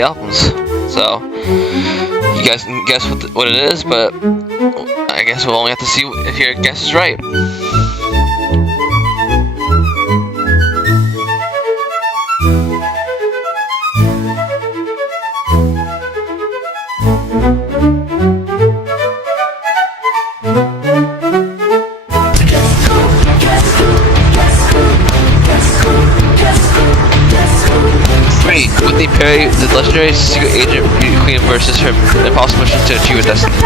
albums. So you guys can guess what it is, but I guess we'll only have to see if your guess is right. Whitney Perry, the legendary secret agent beauty queen, versus her impossible mission to achieve her destiny. The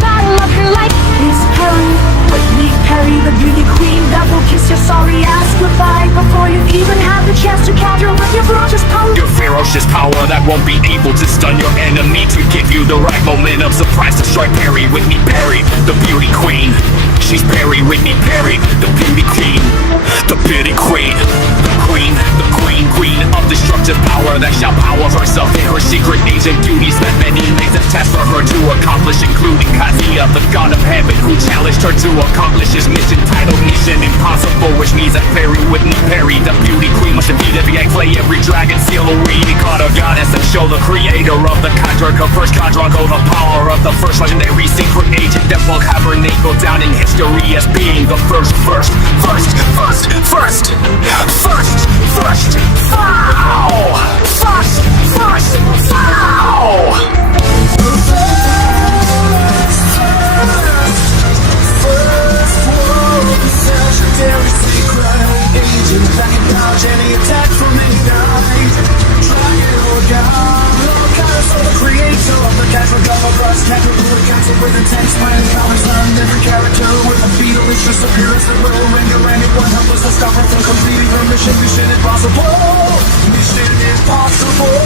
battle of her life is Perry, Whitney Perry, the beauty queen that will kiss your sorry ass goodbye before you even have the chance to counter with your ferocious power. Your ferocious power that won't be able to stun your enemy, to give you the right momentum, surprise to strike. Perry, Whitney Perry, the beauty queen. She's Perry, Whitney Perry, the beauty queen, the beauty queen, the queen of destructive power that shall power herself in her secret agent duties that many made the test for her to accomplish, including Katia, the god of heaven, who challenged her to accomplish his mission titled Mission Impossible, which means that Perry, Whitney Perry, the beauty queen, must defeat every egg, play every dragon, seal a reading card of goddess, and show the creator of the Kandrika, first Kandrika, the power of the first legendary secret agent that will have her name go down in history as being the first, foul! Legendary secret agent that can dodge any attack from any night. Dragon or god, so the creator of the casual drama brush can't rule the council with intense plan. Comics learned every character with a beetle-licious appearance that will render anyone helpless to stop her from completing her mission. Mission impossible. Mission impossible.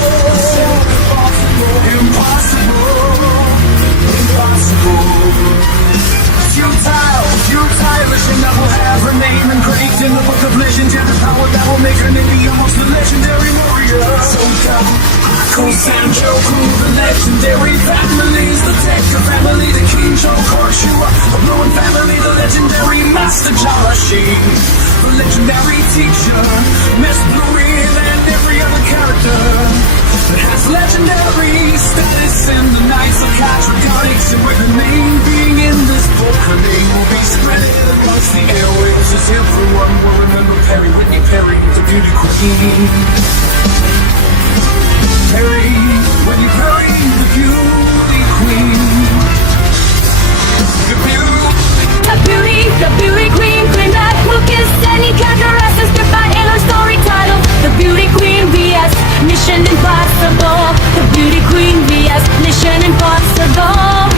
Futile mission that will have her name engraved in the book of legends, and the power that will make her name be almost the legendary warrior. Soka, Hako, Sanjoku, the legendary families, the Tekka family, the Kinjo, Korshua, the Ruin family, the legendary Master Jalashi, the legendary teacher, Miss Bluein, and every other character that has legendary status in the Knights of Catragonics, and with her name being in this book, her name will be spread amongst the airwaves as everyone will remember Perry, Whitney Perry, the beauty queen. Perry, Whitney Perry, the beauty queen. The beauty queen that will kiss any cataracts goodbye in her story title. The beauty queen vs Mission Impossible. The beauty queen vs Mission Impossible.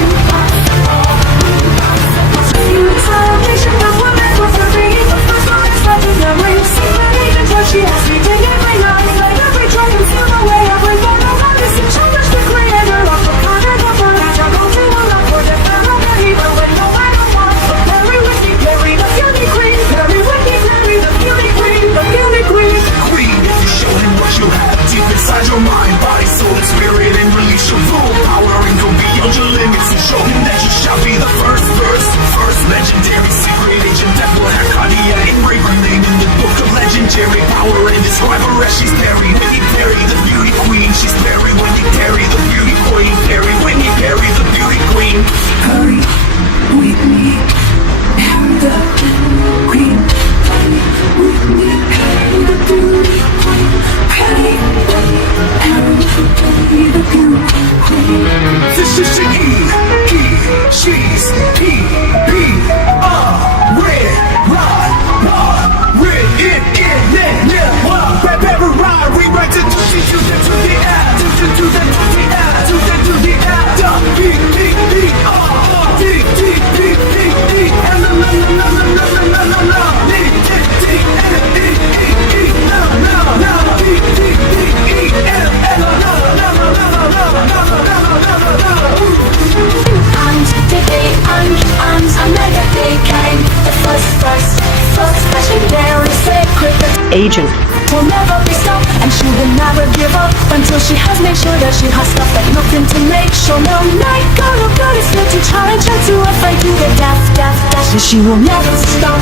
She has me in every night, like every dragon feel the way every one of us is in charge, the creator of the planet of her. I go to a lot for the family, but when no matter what, Perry, Whitney Perry, the beauty queen, Perry, Whitney Perry, the beauty queen, the beauty queen. Queen, if you show him what you have deep inside your mind, body, soul, and spirit, and release your full power and go beyond your limits, and show him that you shall be the first legendary secret agent that will have Katia engrave her name in the book of legendary power and describe her as she's Perry, Whitney Perry, the beauty queen. She's Perry, Whitney Perry, the beauty queen. Perry, Whitney Perry, the beauty queen. Perry, Whitney, Perry, the queen. Perry, Whitney, Perry, the beauty queen. Perry, Whitney, Perry, the beauty queen. This is the she's red, red, we write to the app, to the app, Agent will never be stopped, and she will never give up until she has made sure that she has stuff that nothing to make sure. No night God of God is here to challenge her to a fight to the death. So she will never stop,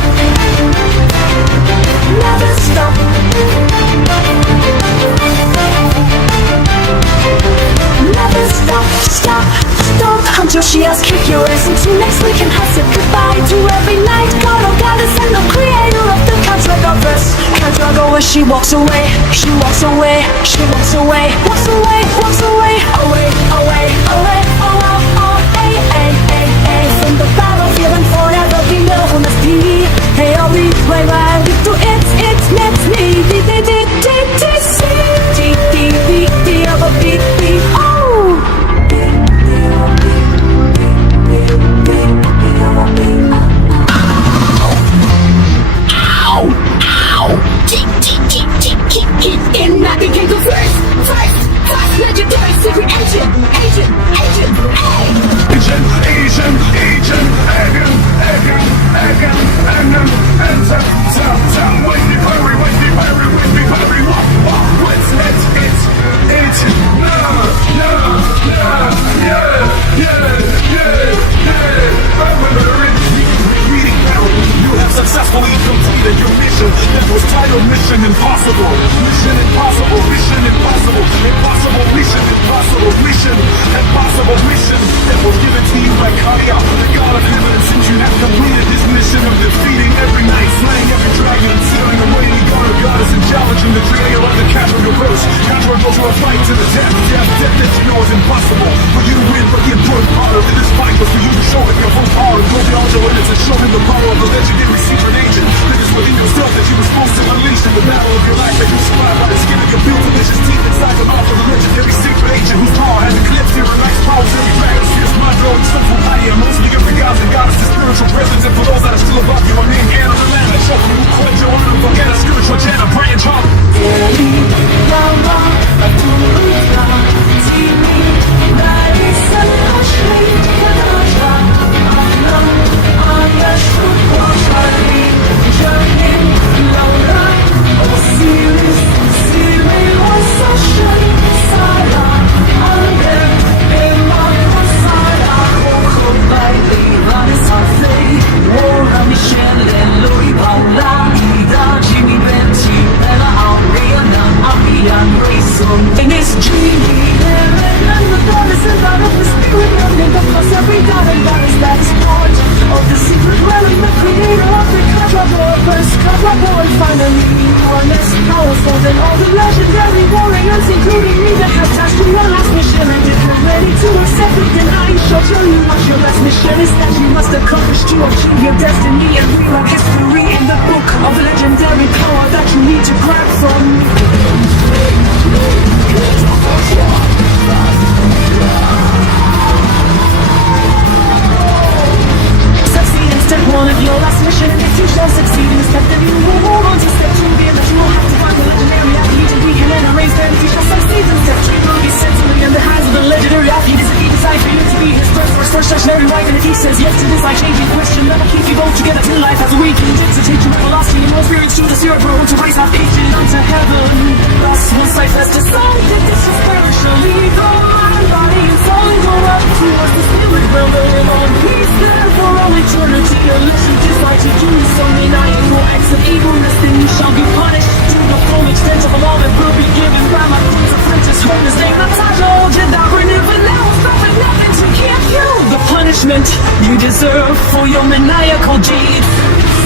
never stop. until she asks, kick your ass until next week and has said goodbye to every night. God, oh goddess, and the creator of the couch like a verse. Can't drag away, she walks away, she walks away, she walks away, walks away, walks away, away, away, away, oh, oh, oh, ay, ay, ay, ay. From the battlefield and forever we know who must be. Hey, I'll be right, right, we do it, it's me, D, of a beat, oh. In that became the first, legendary secret agent, Agent, successfully completed your mission that was titled Mission Impossible. Mission Impossible, Mission Impossible, Impossible Mission, Impossible Mission, Impossible Mission that was given to you by Kaya, the god of heaven, and since you have completed this mission of defeating every knight, slaying every dragon, and sealing away any god or goddess, and challenging the creator of the Category Verse. Category goes to a fight to the death that you know is impossible for you to win, but the important part of this fight was for you to show him your full power, go beyond your limits, and show him the power of the legendary secret agent that is within yourself that you were supposed to unleash in the battle of your life, that you survived by the skin of your built delicious teeth inside the mouth of the legendary secret agent whose power has eclipsed your nice powers, every dragon, fierce mind blowing, soulful body, and mostly every gods and goddesses, spiritual presence, and for those that are still above you, I'm named Anna the Land, I show you who quit your honor, forget a spiritual channel, praying child. In this dream, and the goddess is out of the spirit realm, because every god and goddess that is part of the secret realm, the creator of the Category, and finally you are less powerful than all the legendary warriors, including me, that have tasked you your last mission, and if you're ready to accept it, then I shall tell you what your last mission is that you must accomplish to achieve your destiny and rewrite history in the book of legendary power that you need to grab from me. Succeed in step one of your last mission, and if you shall succeed in the step, then you will move on to step two, being that you will have to find the legendary athlete to weaken and erase them. If you shall succeed in step three, will be sent to in the hands of the legendary athlete as if he decides for you to be his first legendary right, and if he says yes to this life-changing question, that'll keep you both together till life has awakened. To take you from velocity and more spirits to the zero road to rise half aged unto heaven. Thus once life has decided this is spiritually gone, body and soul go up towards the spirit realm, the alone peace there for all eternity. A listen to fight to do so denying no acts of evilness, then you shall be punished to the full extent of the law that will be given by my queen's apprentice, whom his name Natasha, Jedi, but now it's perfect nothing to give you the punishment you deserve for your maniacal deed.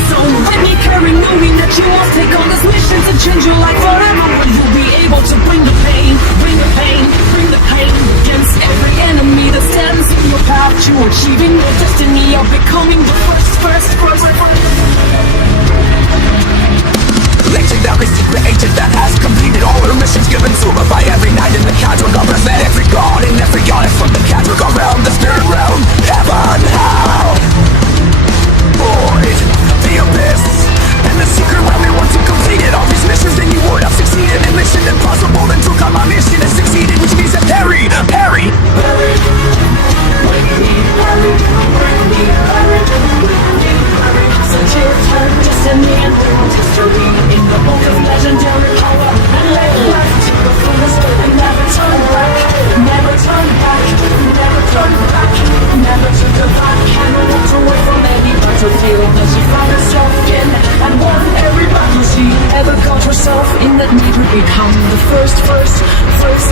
So let me carry knowing that you must take on this mission to change your life forever. Will you be able to bring the pain, bring the pain, bring the pain against every enemy that stands in your path to achieving your destiny of becoming the first. Legendary secret agent that has completed all her missions given to her by every knight in the Category, represent every god and every goddess from the Category realm, the spirit realm, heaven, hell, void, the abyss, and the secret realm. And once you completed all these missions, then you would have succeeded in Mission Impossible, and took on my mission and succeeded, which means that Harry. Destiny and history in the book of legendary power, and lay life to the fullest and never turn back, never turn back, never turn back, never took a back, and walked away from any battlefield that she found herself in. and more than every battle she ever got herself in that need would become the first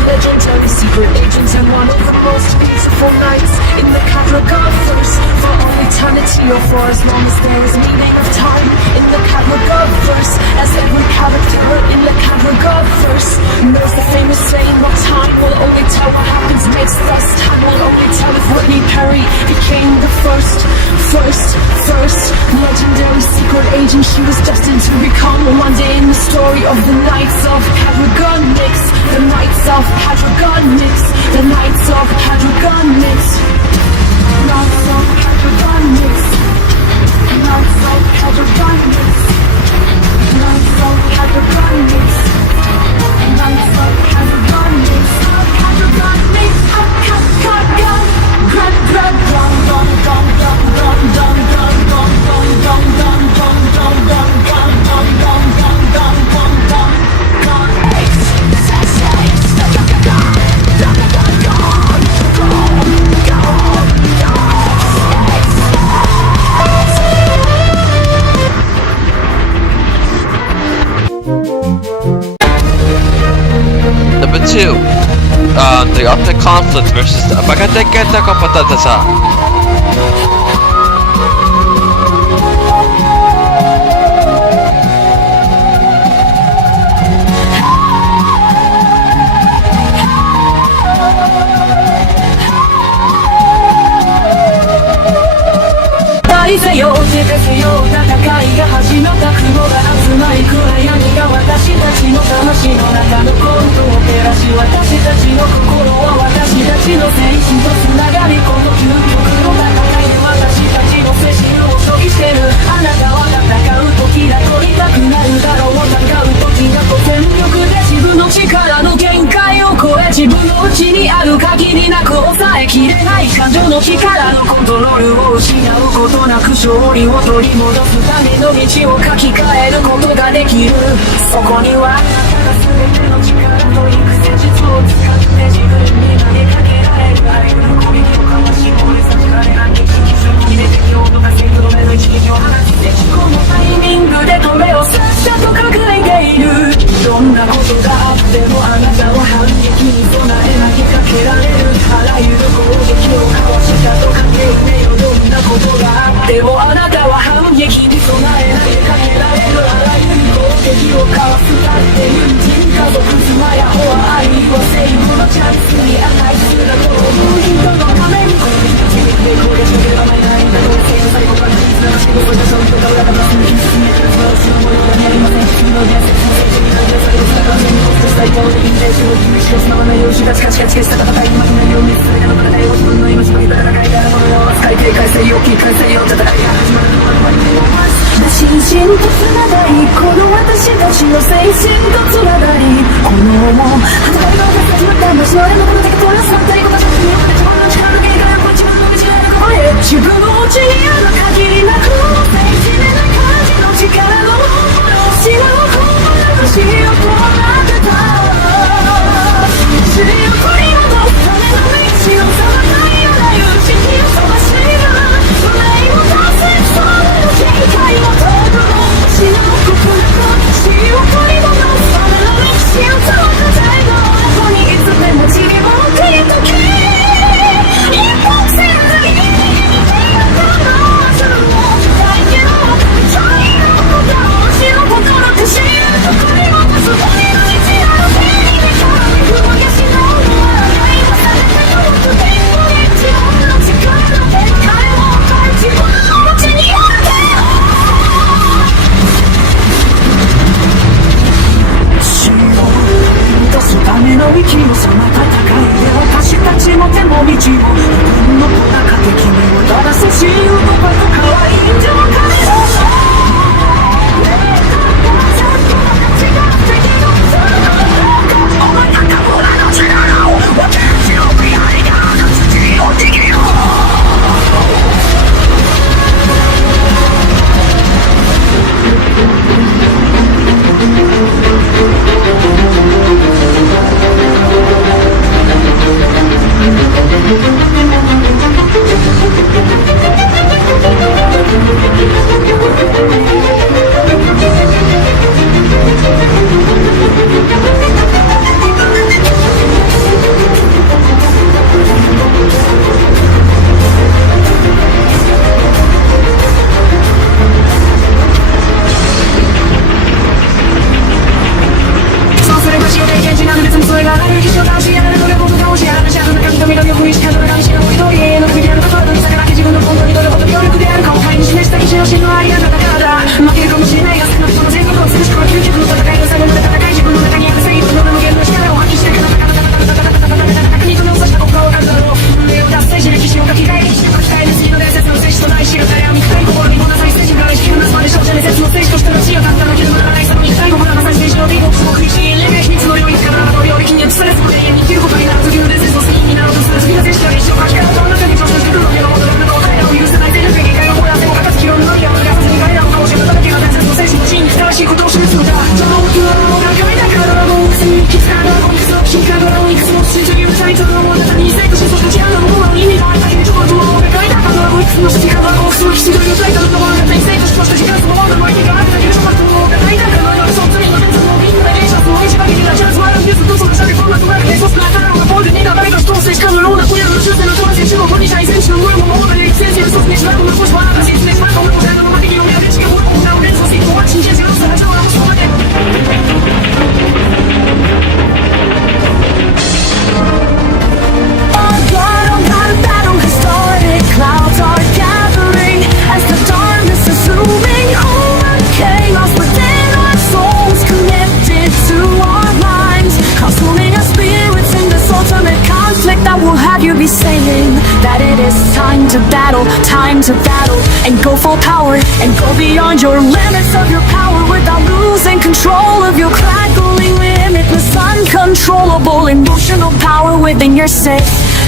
legendary secret agent and one of the most beautiful nights in the Cadragodverse for all eternity or for as long as there is meaning of time in the Cadragodverse, as every character in the Cadragodverse knows the famous saying of time will only tell what happens next, thus time will only tell if Whitney Perry became the first legendary secret agent she was destined to become one day in the story of the Knights of Cadragonix, the Knights of Cadragonix, the Knights of Cadragonix, Knights of Cadragonix, Knights of Cadragonix, Knights of Cadragonix, Knights of Cadragonix, Cadragonix, Number 2, the Ultimate Conflict versus the Bagateka Patata.大ぜよ手ですよ戦いが始まった雲が集まり暗闇が私たちの魂の中のコントを照らし私たちの心は私たちの精神とつながりこの究極の戦いで私たちの精神を消費してるあなたは戦う時だと言いたくなるだろう戦う時だと全力で自分の力の限界を超え自分の内にある限りなく抑えきれない感情の力のコントロールを失うことなく勝利を取り戻すための道を書き換えることができるそこにはあなたが全ての力と育成術を使って自分に投げかけられる愛の攻撃をかわし俺たち彼らに一撃入れてみようとか制度目の一撃を放ってこのタイミングで止めをさっさと隠れているどんなことがあってもあなたは反撃に備え投げかけられるあらゆる攻撃をかわしたとかけねよどんなことがあってもあなたは反撃に備え投げかけられるあらゆる攻撃をかわすだって友人家族妻や子は愛をセーブのチャンスに値すると思う人のためにこの人の成功でしなければないないんだろう生の最後から実なしごとした勝利とか裏方する必須に素晴らしいものが見ありません君の伝説の成績に感じされる姿が目に落としたいと的に練習を厳しくしまわないようしがちかちかちかした戦いに負けないように全ての戦いを自分の今しめた戦いがあるものを扱い警戒せよ警戒せよ戦いが始まるのは終わりで心身とつながりこの私たちの精神とつながりこのもう戦いが始まった私のあれのこの敵とラストの対抗が先によって自分の力の限界を自分の道なるここへ自分の内にある限りなく大事な感じの力の死の魂をこうなってた死を取り戻すための道をさばかいような勇気に飛ばしが運命を達成する限界を飛ぶ死の心と死を取り戻すための歴史を通った最後のここにいつでも自分を切り解き一歩線の意味に手がかのはずを大気の to battle, and go full power, and go beyond your limits of your power without losing control of your crackling limitless, uncontrollable emotional power within your safe.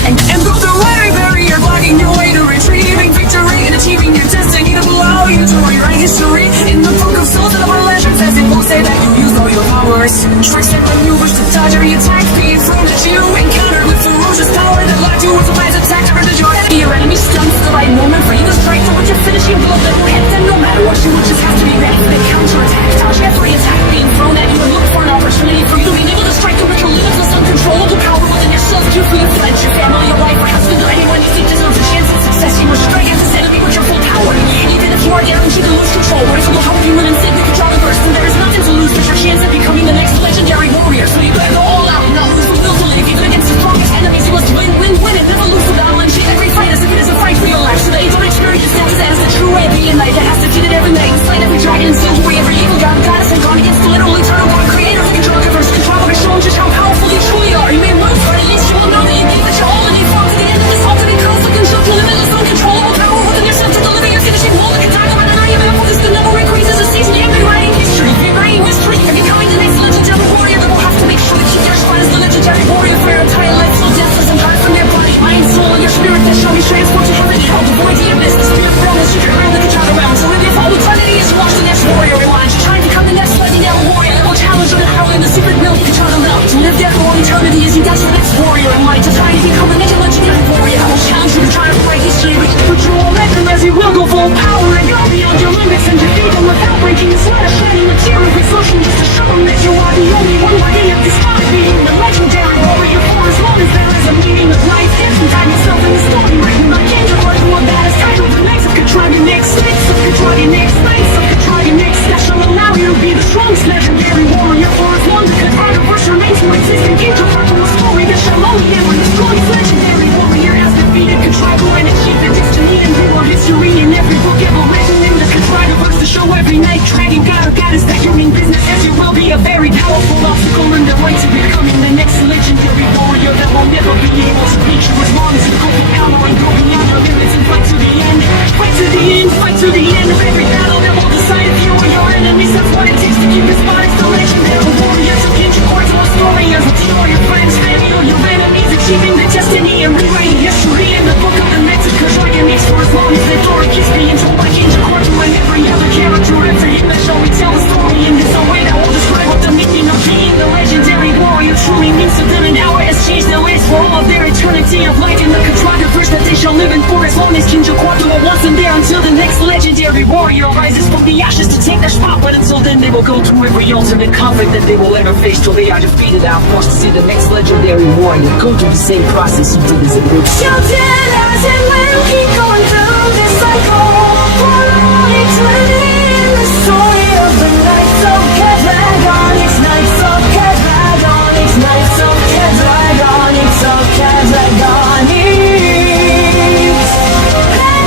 And through the very barrier, blocking your way to retrieving victory and achieving your destiny to allow you to rewrite history in the book of souls and of our legends, as it will say that you use all your powers, tricks and maneuvers to dodge every attack being thrown at you, encountered with ferocious power that locked you with a wise attack to hurt your enemy. Your enemy stunts the right moment for you to strike towards your finishing blow that will hit them no matter what. You will just have to be ready for the counterattack, dodge every attack being thrown at you, and look for an opportunity for you to be able to strike with your limitless, uncontrollable power within yourself, too, for your friends, your family, your life, your husband, or anyone you think deserves a chance at success. You must strike at this enemy with your full power, even if you are guaranteed to lose control. What if it will help you win and sit, you can draw the burst, and there is nothing to lose but your chance at becoming the next legendary warrior. So you better go all out, not lose the will to live, even against the strongest enemies. You must win, win, win, and never lose the battle, and treat every fight as if it is a fight for your life, so that you don't experience death as the true way of being light that has defeated every knight, and slain every dragon, and sealed away every evil god, goddess, and gone against the literal eternal God, creator of the controllers, control over, showing just how powerful you truly are. You may lose, but at least you will know that you gave it your all, and you fought to the end of this ultimate conflict, and showed the limitless, uncontrollable power within yourself to deliver your finishing blow. Like a diamond, and I am able to the number increases a season. You've been writing history, you've been writing history, and becoming the next legendary warrior that will have to make sure that you get spot as the legendary warrior for your entire life, so deathless and hard from your body, mind, soul, and your spirit that shall be transport to heaven and hell, the void to your business, spirit realm, the secret realm that you turn around. So if your fall eternity is watch the next warrior rewind, you try to become the next legendary warrior that will challenge you and how in the secret realm you can turn around. To live there for eternity as you got your next warrior in mind, to try to become the next legendary warrior that will challenge you to try to break history, but you will let them as you will go full power and go beyond your limits and defeat them without breaking the sweat of shedding the tear of exhaustion, just to show them that you are the only one worthy of this time being the legendary warrior. For as long as there is a meaning of life, find yourself in the story written by King of Hearts, one that is titled the next of control your next place, of control your next place, of control your next that shall allow you to be the strongest legendary warrior. For as long as the universe remains to exist, and King of Hearts will story that shall only end when the strongest legendary warrior has defeated control and achieved the destiny and reward history in every book ever written in the Contriverse to show every night dragon god or goddess that you mean business, as you will be a very powerful obstacle in the way to becoming the next legendary warrior that will never be able to beat you as long as you go for power and go beyond your limits and fight to the end, fight to the end, fight to the end of every battle that will decide if you or your enemies. That's what it takes to keep this body the legendary warrior. So get your course on story as a team or your friends, family, or your enemies, achieving the destiny and rewriting history in the book of the Mexico Dragonics. For as long as they throw a kiss me into like Angel Cartoon and every other character after him that shall retell the story in this way that will describe what the meaning of being the legendary warrior truly means to them, and how it has changed their ways for all of their eternity of life in the Contriverse that they shall live in. For as long as King Jaquardo wasn't there, until the next legendary warrior rises from the ashes to take their spot. But until then they will go through every ultimate conflict that they will ever face till they are defeated and forced to see the next legendary warrior go through the same process you did as a group. Shouting as it will keep going through this cycle for all eternity in the story of the Knights of Cadragon. It's Knights of Cadragon, it's Knights of Cadragon, it's of Cadragon. It's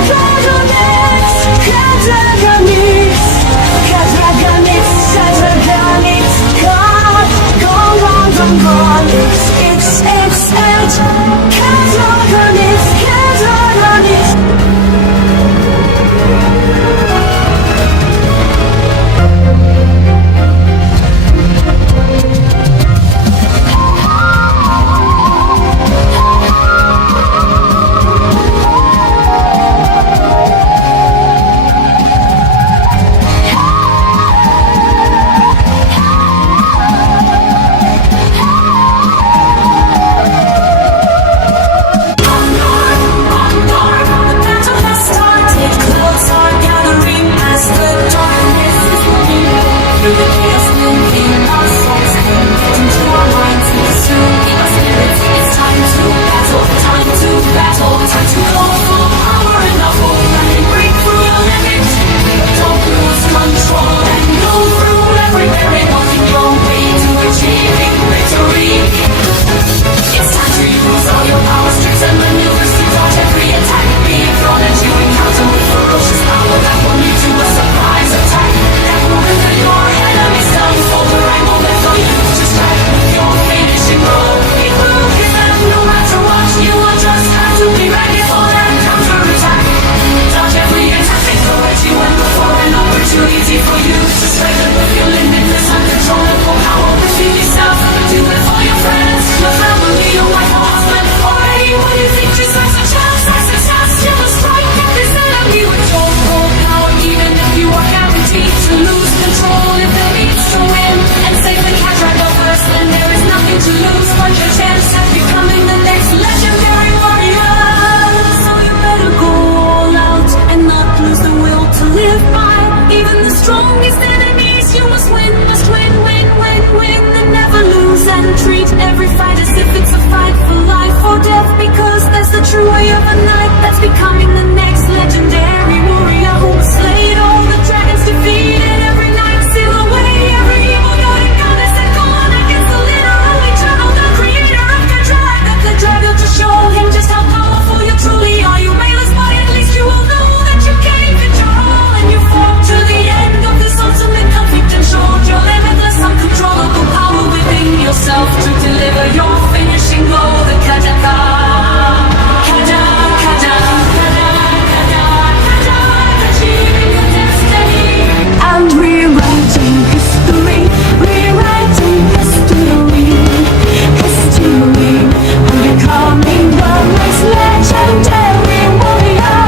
Cadragonix, Cadragonix, Cadragonix, Cadragonix, God, gone, it's Cadragonix, Cadragonix, and treat every fight as if it's a fight for life or death. Because that's the true way of a knight that's becoming the next legendary warrior who slayed all the dragons, defeated every night, seal away every evil god and goddess that gone against the literally channel, the creator of Cadrag, that the dragon to show him just how powerful you truly are. You may lose, but at least you will know that you gave it your all and you fought to the end of this ultimate conflict and showed your limitless, uncontrollable power within yourself to deliver your finishing blow, the Kajaka. I'm rewriting history, rewriting history, history. I'm becoming the next legendary warrior.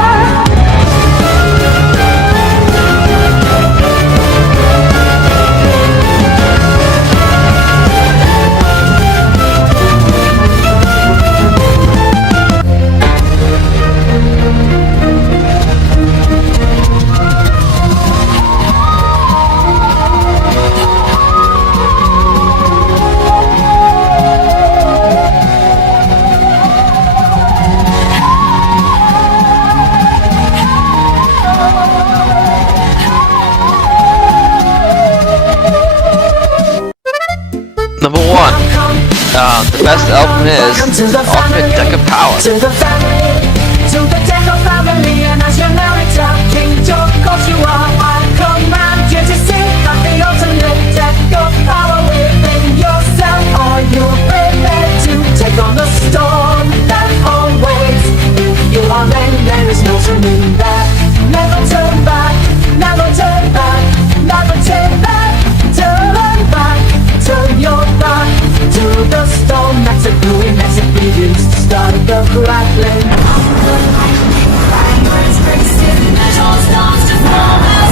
Number 1. The best album is Ultimate Deck of Power. To the family, to the Deco family, and as your narrator, King Joko, you are. I command you to sing like the ultimate deck of power within yourself. Are you prepared to take on the storm that awaits? If you are, then there is no turning back. Never turn back, never turn back, never turn back. Turn back, turn your back to the storm that's a brewing, that's it begins to start the crackling. The lightning, fire is racing, metal starts to form.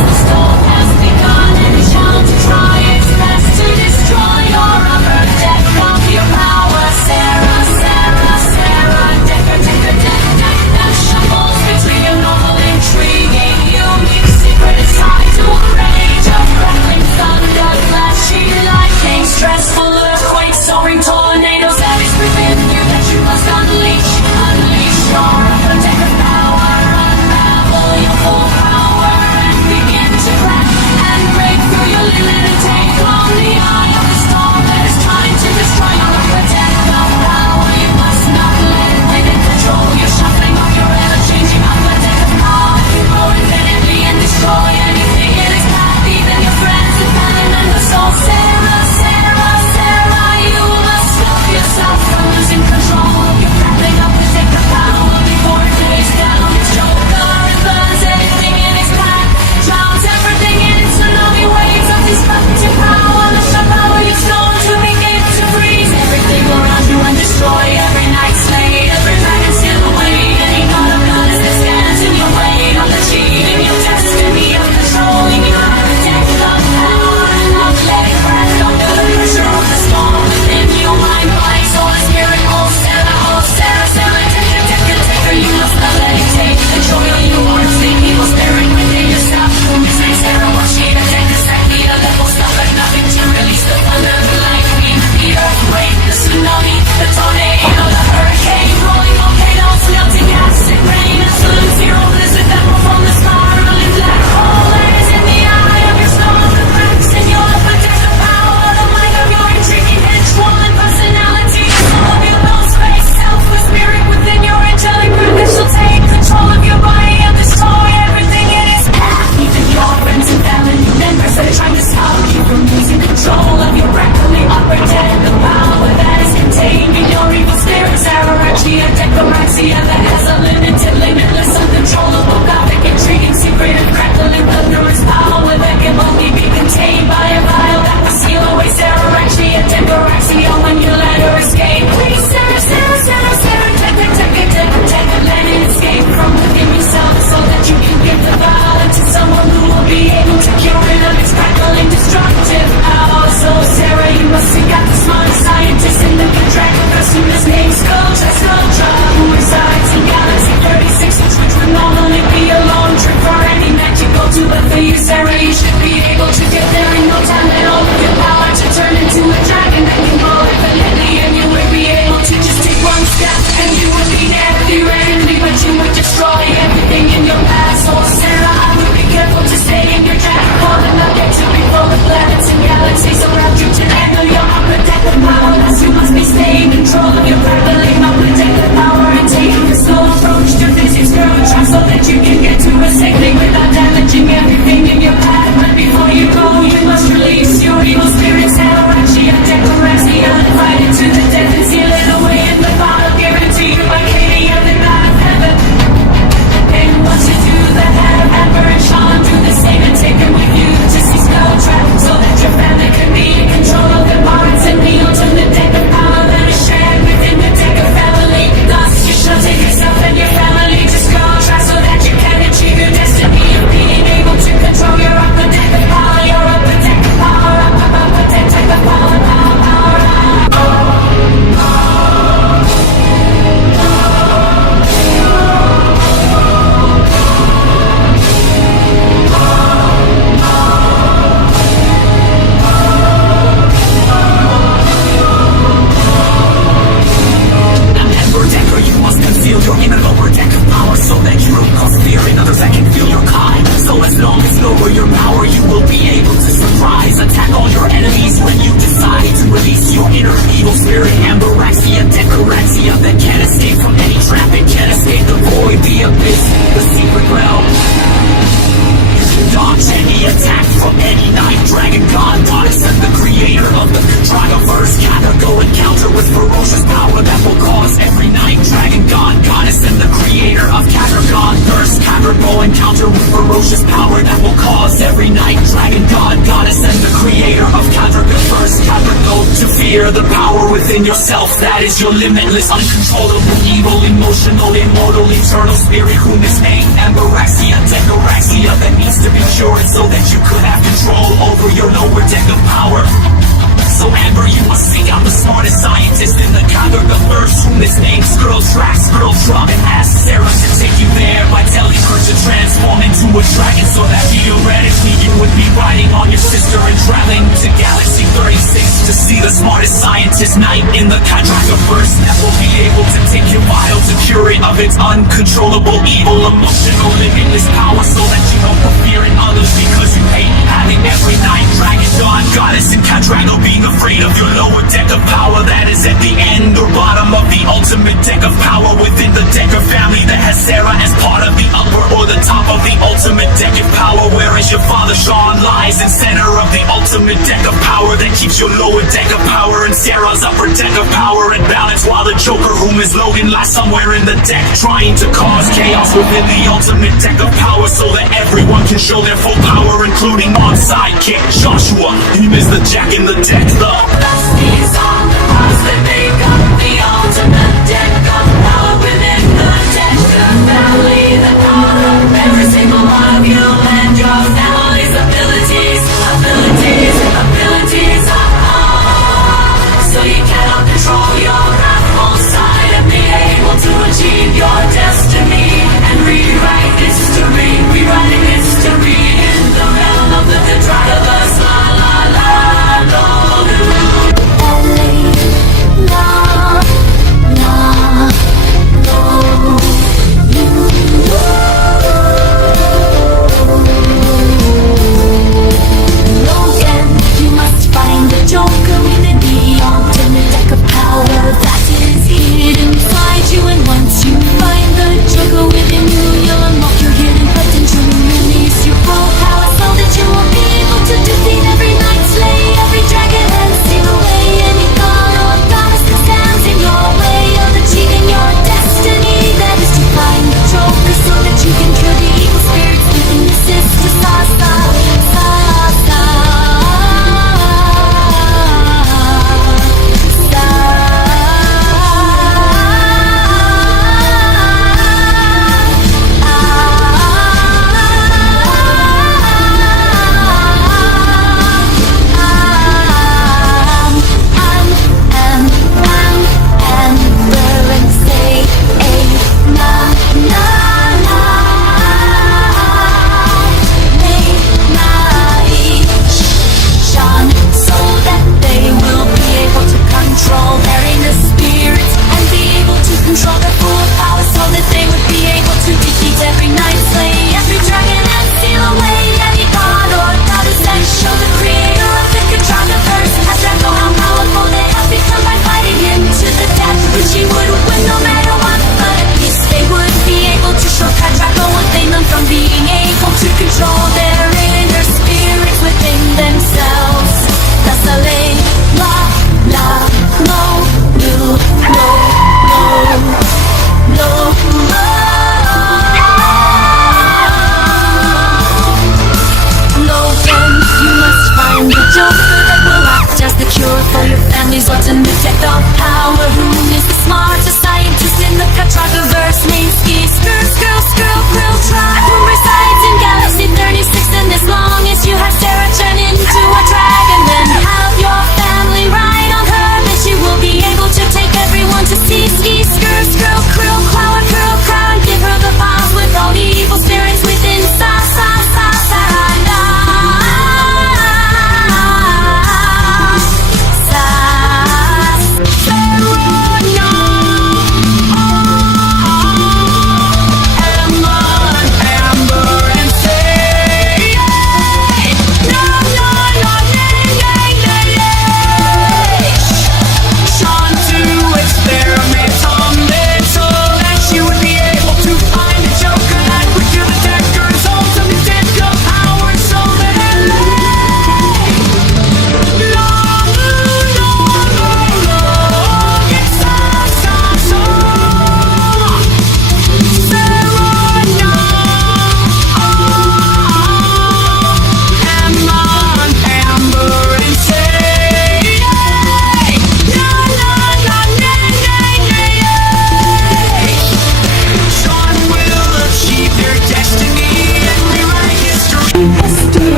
dragon god, goddess, and the creator of the Dragonverse. Gather, go encounter with ferocious power that will cause every night. Dragon god, goddess, and the creator of Cadragon Thirst. Gather, go encounter with ferocious power that will cause every night. Dragon god, goddess, and the creator of Cadragon Thirst. Gather, go to fear the power within yourself. That is your limitless, uncontrollable, evil, emotional, immortal, eternal spirit, whom is named Emberaxia, Decoraxia, that needs to be cured so that you could have control over your lower deck of power. So Amber, you must seek out the smartest scientist in the Cadragonverse, whom is named Skrull Trax, Skrull Drum, and ask Sarah to take you there by telling her to transform into a dragon, so that theoretically you would be riding on your sister and traveling to Galaxy 36 to see the smartest scientist knight in the Cadragonverse that will be able to take your vial to cure it of its uncontrollable, evil, emotional, limitless power, so that you don't put fear in others because you hate having every night dragon god, goddess, and Cadrago being afraid of your lower deck of power that is at the end or bottom of the ultimate deck of power within the Decker family that has Sarah as part of the upper or the top of the ultimate deck of power, whereas your father Sean lies in center of the ultimate deck of power that keeps your lower deck of power and Sarah's upper deck of power in balance, while the Joker, whom is Logan, lies somewhere in the deck trying to cause chaos within the ultimate deck of power so that everyone can show their full power, including on sidekick Joshua. Him is the Jack in the deck. The These are the parts that make up the ultimate deck of power within the Decker family. The power of every single one of you and your family's abilities. So you cannot control your wrathful side and be able to achieve your destiny and rewrite history. Rewriting history in the realm of the Dragonverse. La la la la. Logan, you must find the Joker within the ultimate deck of power that is hidden inside you, and once you find the Joker within you, you'll unlock your hidden potential and release your full power so that you will be able to defeat every night, slay every dragon, and steal away any god or goddess that stands in your way of achieving your destiny. That is to find the Joker so that you can kill the evil spirits within your sister Sasa. Control their full power so that they would be able to defeat every night, slay every dragon, and steal away any god or goddess, and show the creator of the Cadragonverse as Draco how powerful they have become by fighting him to the death, which he would win no matter what. But at least they would be able to show Cadraco what they learned from being able to control their inner spirits within themselves. That's the lay, la, la, lo, lu, lo. Logan, you must find the Joker that will act as the cure for your family's ultimate deck of power. Who is the smartest scientist in the Cadragonverse? Named Ski, Skrull Track, who resides in Galaxy 36. And as long as you have Sarah turn into a dragon, then have your family ride on her, then she will be able to take everyone to see Ski, Skrull Crown, give her the files with all the evil spirits within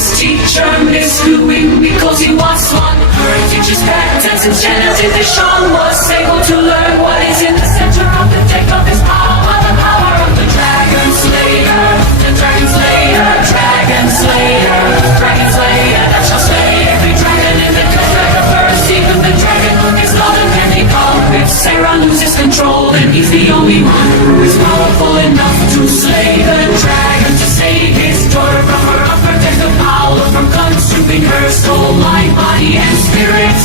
his teacher misdoing because he once won her teacher's patents and chanted that Sean was able to learn what is in the center of the deck of his power, the power of the Dragon Slayer, the Dragon Slayer, Dragon Slayer, Dragon Slayer that shall slay every dragon in the Dragonverse. Even the dragon is not an enemy. If Sarah loses control, then he's the only one who is powerful enough to slay the dragon, to save his daughter from her unprotected power, from consuming her soul, mind, body, and spirit.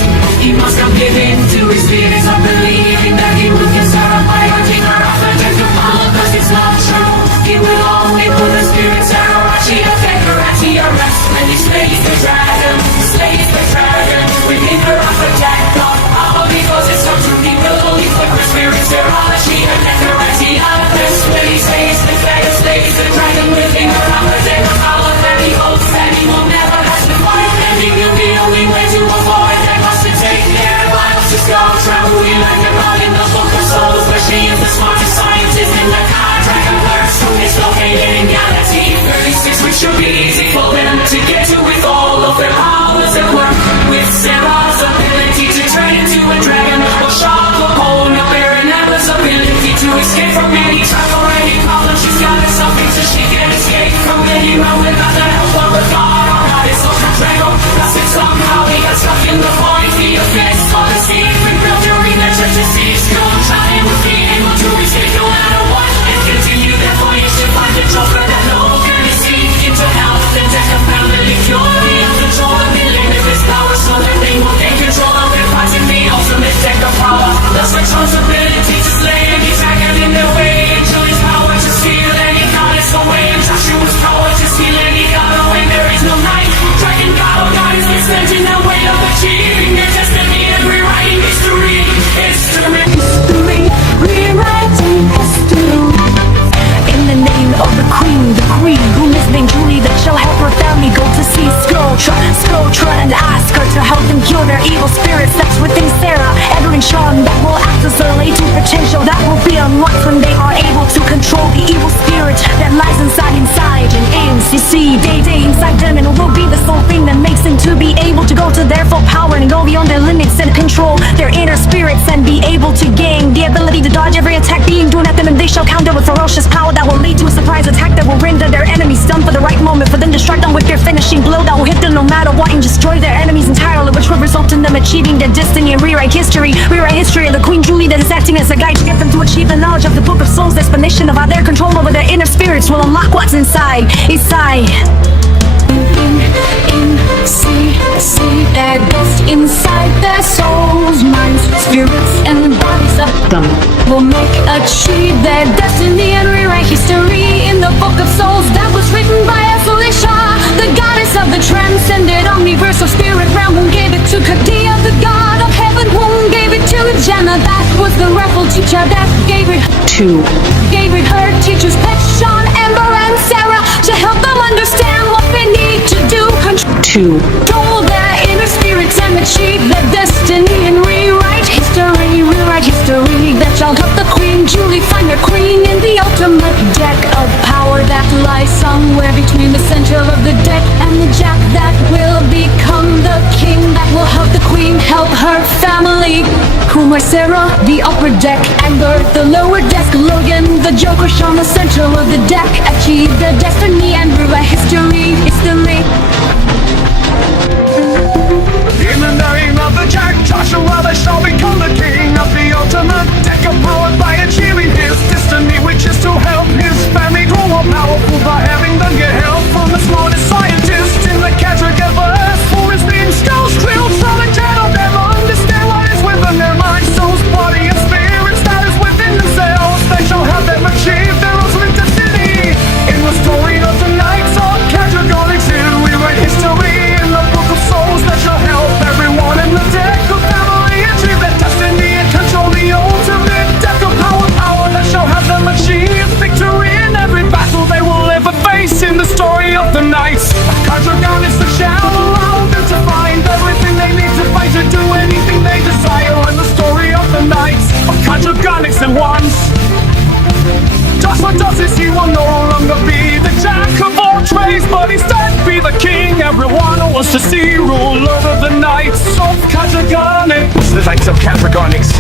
He must have given to his fears of believing that he would kiss her by hurting her unprotected power, cause it's not true. He will only put the spirit Sarachi, attack her as he arrests when he slays the dragon, within her unprotected power, because it's not true. He will only put her spirit Sarachi, attack her as he arrests when he slays the dragon, within her unprotected power, that he hopes that he will never have to fight, and he will be the only way to avoid that was to take their lives. Just go traveling like a god in the book of souls, where she is the smartest scientist in the Dragonverse, who is located in Galaxy 36, which should be easy for them to get to with all of their powers at work. With Sarah's ability to turn into a dragon, or shock a pole, no Baron Emma's ability to escape from any trap or any problem. She's got something so she can escape from any realm without the help of a god or goddess or Drago. That's it, somehow he got stuck in the void. The abyss for the secret realm during the church's siege. Still trying with the able to escape no matter what, and continue their voyage to find the joker that no one can deceive. Into health and death of family purely uncontrollably with his power, so that they will take control of their lives in the ultimate deck of power. Thus responsibility to slay any dragon in their way, until his power to steal any goddess away, and Joshua's power to steal any god away. There is no night, dragon god or goddess is sent in their way of achieving their destiny and rewriting history. History, Rewriting history. In the name of the queen who is named Julie, that shall help her family go to see Skulltra and ask her to help them cure their evil spirits that's within Sarah, Edward, and Sean, that will act as a latent potential that will be unlocked when they are able to control the evil spirit that lies inside and AMCC day inside them, and it will be the sole thing that makes them to be able to go to their full power and go beyond their limits and control their inner spirits and be able to gain the ability to dodge every attack being thrown at them, and they shall counter with ferocious power that will lead to a surprise attack that will render their enemies stunned for the right moment, for them to strike them with their finishing blow that will hit them no matter what and destroy their enemies entirely, which will result in them achieving their destiny and rewrite history of the Queen Julie that is acting as a guide to get them to achieve the knowledge of the Book of Souls, explanation of how their control over their inner spirits will unlock what's inside. See their best inside their souls, minds, spirits, and bodies of them will achieve their destiny and rewrite history in the Book of Souls that was written by Felicia, the goddess of the transcended omniverse of spirit realm, who gave it to Kadia, the god of heaven, who gave it to Jenna, that was the raffle teacher that gave it her teachers, Pet, Sean, Amber, and Sarah, to help them understand what they need to do. Control their inner spirits and achieve their destiny and rewrite history that shall help the Queen Julie find her queen in the ultimate deck of power that lies somewhere between the center of the deck and the jack that will become the king that will help the queen help her family, whom are Sarah, the upper deck, Amber, the lower deck, Logan, the Joker, Sean, the center of the deck, achieve their destiny and rewrite history. In the name of the Jack, Joshua, they shall become the king of the ultimate deck of power by achieving his destiny, which is to help his family grow more powerful by having them get help from the smartest scientist in the Cadragaverse, who is being skulls drilled from a channel never understand what is within their mind, souls, body, and spirits that is within themselves. They shall have them achieve their ultimate destiny in the story of the Knights of Cadragonic Hill. We write history in the Book of Souls that shall help everyone in the deck of family achieve their destiny and control the ultimate deck of power that shall have them achieve victory in every battle they will ever face in the story of the Knights of Cadragonic that shall allow them to find everything they need to fight, to do anything they desire in the story of the Knights of Cadragonic. And once Joshua does this, he will no longer be the sea ruler of the Knights of Cadragonics. The Knights of Cadragonics.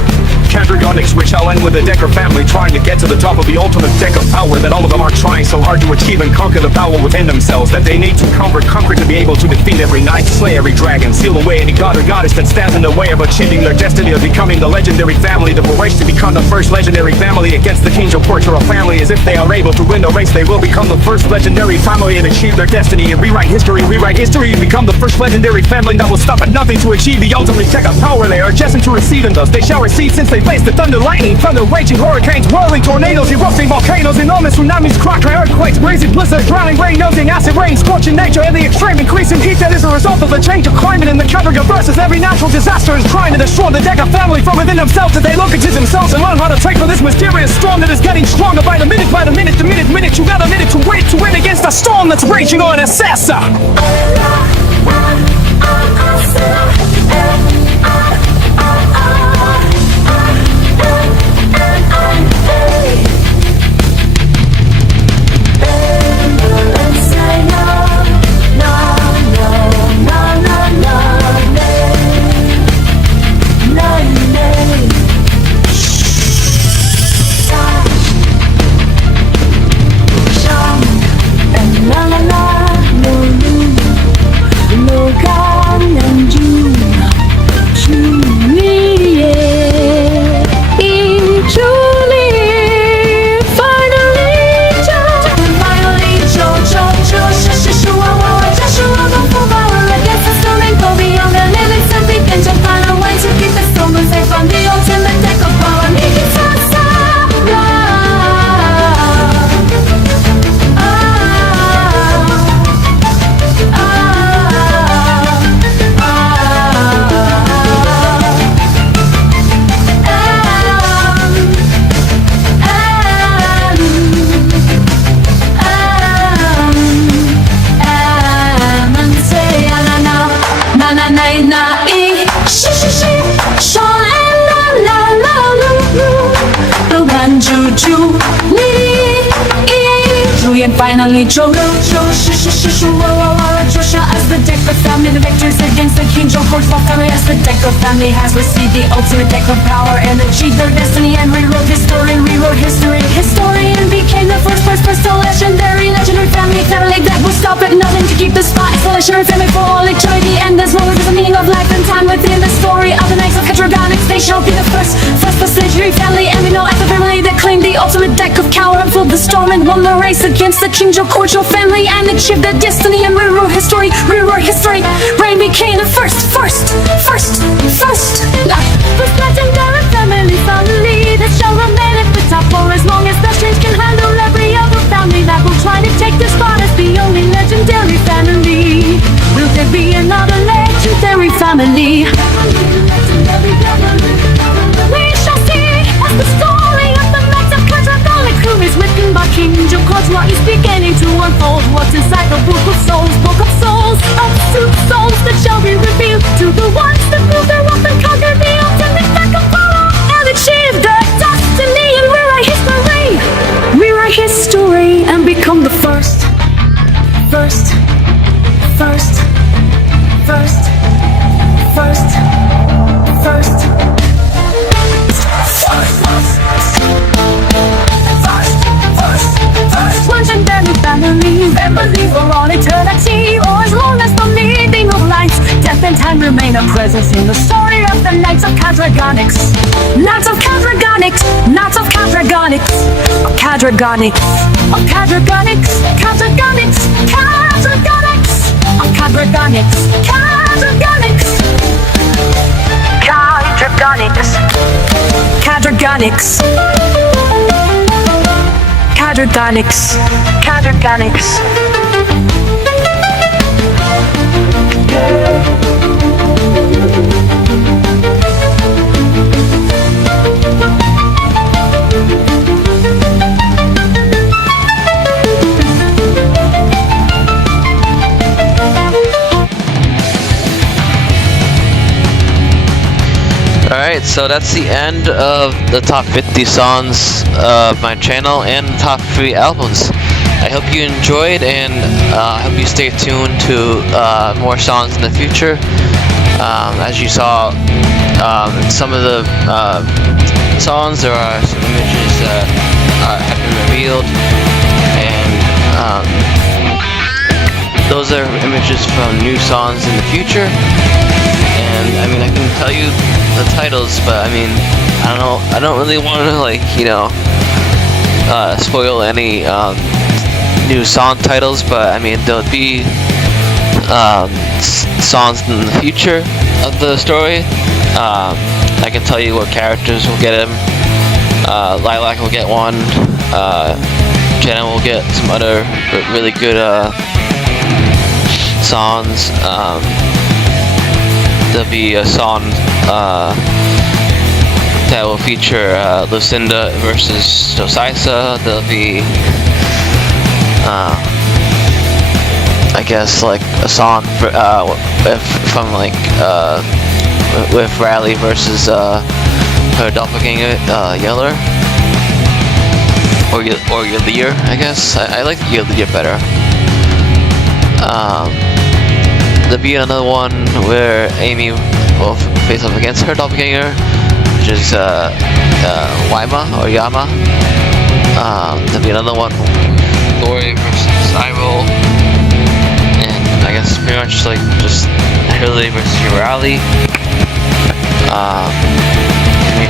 Cadragonics, which I'll end with the Decker family trying to get to the top of the ultimate deck of power that all of them are trying so hard to achieve and conquer the power within themselves that they need to conquer to be able to defeat every knight, slay every dragon, seal away any god or goddess that stands in the way of achieving their destiny of becoming the legendary family that will race to become the first legendary family against the King's Portrait family. As if they are able to win the race, they will become the first legendary family and achieve their destiny and rewrite history and become the first legendary family that will stop at nothing to achieve the ultimate deck of power they are destined to receive, and thus they shall receive since they face the thunder, lightning, thunder, raging hurricanes, whirling tornadoes, erupting volcanoes, enormous tsunamis, crocodile earthquakes, blazing blizzards, drowning rain, nosing acid rain, scorching nature, and the extreme increasing heat that is a result of the change of climate in the Cadragonics. As every natural disaster is trying to destroy the Decker family from within themselves, as they look into themselves and learn how to trade for this mysterious storm that is getting stronger by the minute, you got a minute to wait to win against the storm that's raging on Assassa. Finally, as the Decker family, the victors against the King Joe Force family, as the Decker family has received the ultimate deck of power and achieved their destiny and rewrote history. Historian became the first legendary family that will stop at nothing to keep the spot. It's a legendary family for all eternity, and as long as there's a meaning of life and time within the story of the Knights of Cadragonics, they shall be the first legendary family, and we know as the family that claimed the ultimate deck of power and filled the storm and won the race against the King Joe Cordial family and achieved their destiny and rewrote history. Rain became the first legendary family that shall remain at the top for as long as the streets can handle every other family that will try to take the spot as the only legendary family. Will there be another legendary family? We shall see as the story of the Knights of Cadragonics, who is written by King Joe Cordial, is beginning to unfold. What's inside the book of souls of two souls that shall be revealed to the ones that prove their worth and conquer the ultimate deck of power and achieve their destiny and rewrite history and become the first legendary family for all eternity, or as long as the meeting of lights, death and time remain a presence in the story of the Knights of Cadragonics. Knights of Cadragonics, Knights of Cadragonics, Cadragonics, Cadragonics, Cadragonics, Cadragonics, Cadragonics, Cadragonics, Cadragonics, Cadragonics, Cadragonics. Alright, so that's the end of the top 50 songs of my channel and top 3 albums. I hope you enjoyed, and I hope you stay tuned to more songs in the future. As you saw, some of the songs, there are some images that have been revealed, and those are images from new songs in the future. And I mean, I can tell you the titles, but I mean, I don't really want to, like, you know, spoil any new song titles, but I mean, there'll be songs in the future of the story. I can tell you what characters will get them. Lilac will get one. Jenna will get some other really good songs. There'll be a song that will feature Lucinda versus Dosisa. There'll be I guess like a song for, from like with Riley versus her doppelganger Yeller, or Yelir, I guess. I like Yelir better. There'll be another one where Amy will face off against her doppelganger, which is Waima or Yama. There'll be another one, Lori versus Cyril, and I guess pretty much like just Hurley versus Urali. I mean,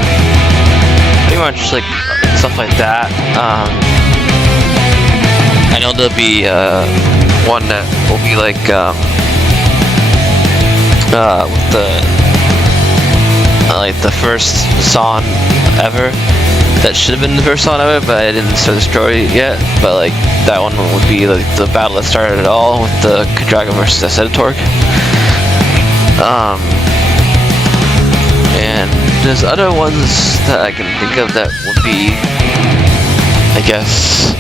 pretty much like stuff like that. I know there'll be one that will be like with the first song ever. That should have been the first song ever, but I didn't start the story yet. But like that one would be like the battle that started it all, with the Dragon versus Ascetatork. And there's other ones that I can think of that would be, I guess,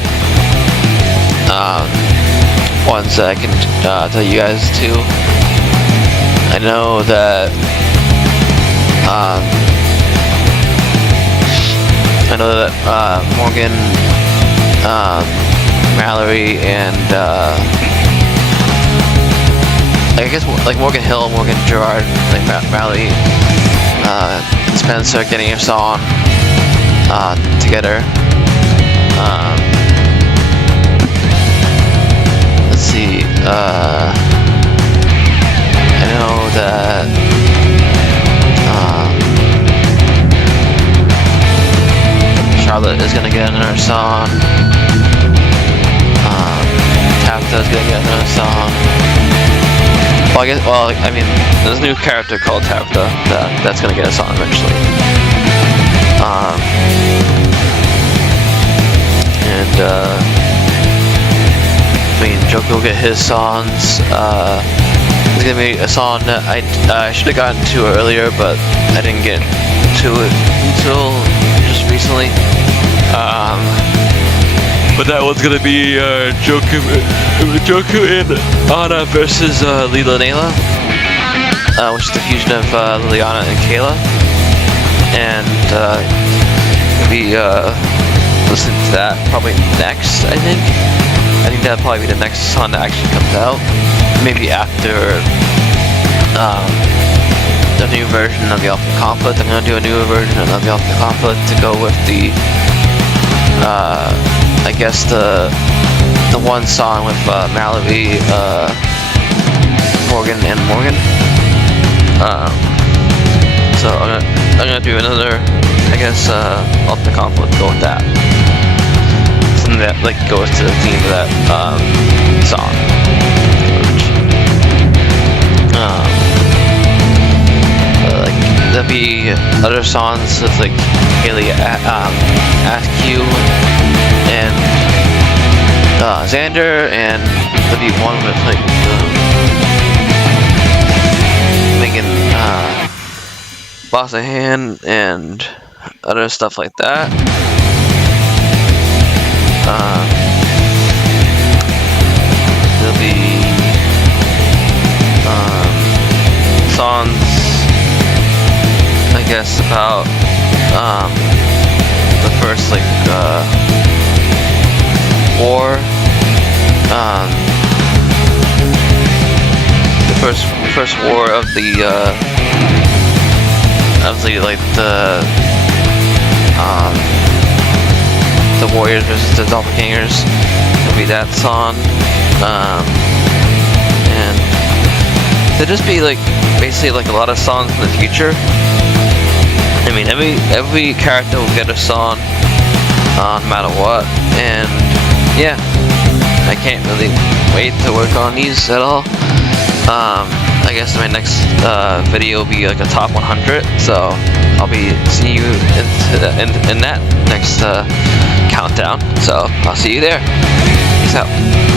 ones that I can tell you guys too. I know that Morgan, Mallory, and I guess like Morgan Hill, Morgan Gerard, like Mallory, Spencer getting a song together. Let's see. I know that Charlotte is gonna get another song. Tabitha is gonna get another song. Well, I mean, there's a new character called Tabitha that's gonna get a song eventually. I mean, Joker will get his songs. There's gonna be a song that I should have gotten to earlier, but I didn't get to it until just recently. But that one's gonna be Joker and Anna versus Lila Nayla, which is the fusion of Liliana and Kayla. And we'll be listening to that probably next, I think. I think that'll probably be the next song that actually comes out. Maybe after the new version of the Ultimate Conflict. I'm gonna do a newer version of the Ultimate Conflict to go with the I guess the one song with Mallory, Morgan, and Morgan. So I'm gonna do another, I guess, Ultimate Conflict. Go with that. Something that like goes to the theme of that song. Like there'll be other songs with like Haley Askew and Xander, and there'll be one with like Megan Bossahan and other stuff like that. There'll be songs, I guess, about the first like war first war of the like the warriors versus the doppelgangers. It'll be that song, and there'll just be like basically like a lot of songs in the future. I mean, every character will get a song, no matter what, and yeah, I can't really wait to work on these at all. I guess my next video will be like a top 100, so I'll be seeing you in that next countdown. So I'll see you there. Peace out.